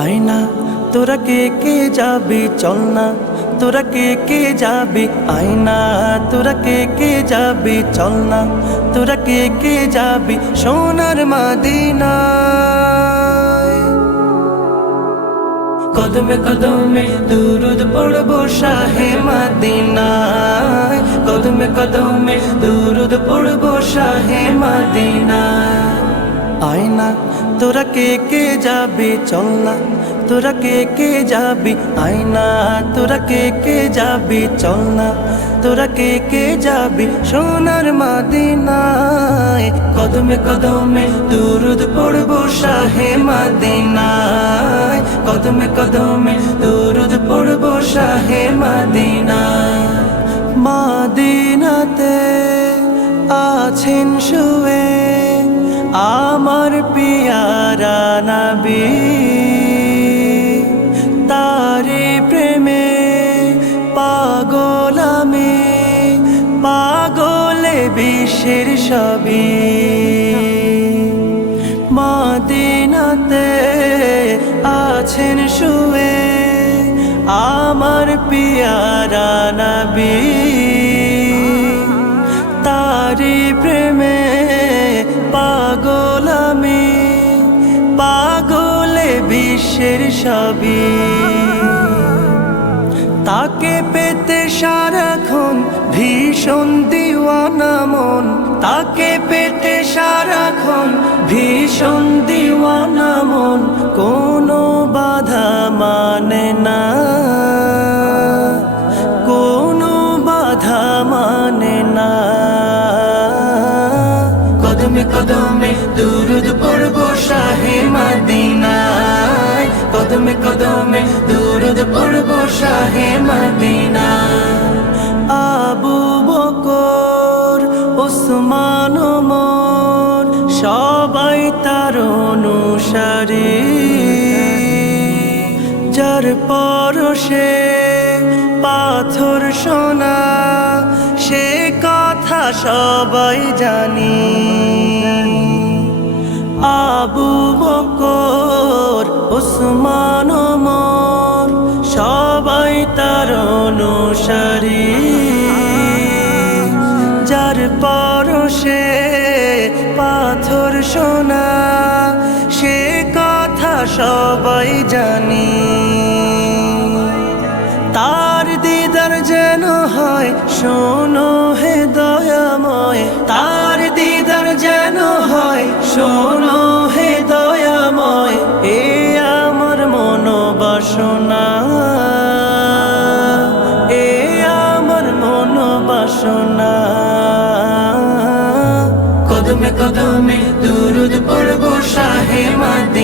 আয়না তোরা কে যাবি চল না, তোরা কে যাবি আয়না, তোরা কে যাবি চল না, তোরা কে যাবি সোনার মদিনায়। কদমে কদমে দুরুদ পড়বো শাহে মদিনায়, কদমে কদমে দুরুদ পড়বো শাহে মদিনায়। আয়না তোরা কে যাবি চল না, তোরা কে যাবি আয়না, তোরা কে যাবি চল না, তোরা কে যাবি সোনার মদিনায়। কদমে কদমে দুরুদ পড়বো শাহে মদিনায়, কদমে কদমে দুরুদ পড়বো শাহে মদিনায়। মদিনাতে আছেন শুয়ে আমার পিয়ারা নবী, তারে প্রেমে পাগল আমি, পাগলে বিশ্বের সবই। মদিনাতে আছেন শুয়ে আমার পিয়ারা নবী, তারে প্রেমে পাগল আমি, পাগলে বিশ্বের সবই। তাকে পেতে সারাক্ষণ ভীষণ দিওয়ানা মন, তাকে পেতে সারাক্ষণ ভীষণ দিওয়ানা মন, কোনো বাধা মানে না, কোনো বাধা মানে না। কদমে কদমে দুরুদ পড়বো শাহে মদিনায়, কদমে কদমে দুরুদ পড়বো শাহে মদিনায়। আবু বকর ওসমান ওমর সবাই তার অনুসারী, যার পরশে পাথর সোনা সে কথা সবাই জানি। আবু বকর ওসমান ওমর সবাই তার অনুসারী, যার পরশে পাথর সোনা সে কথা সবাই জানি। তার দিদার যেন হয় শোনো হে দয়াময়, তার দিদার যেন হয় শোনো হে দয়াময়। এ আমার মনোবাসনা, এ আমার মনোবাসনা। কদমে কদমে দুরুদ পড়বো শাহে মদিনায়,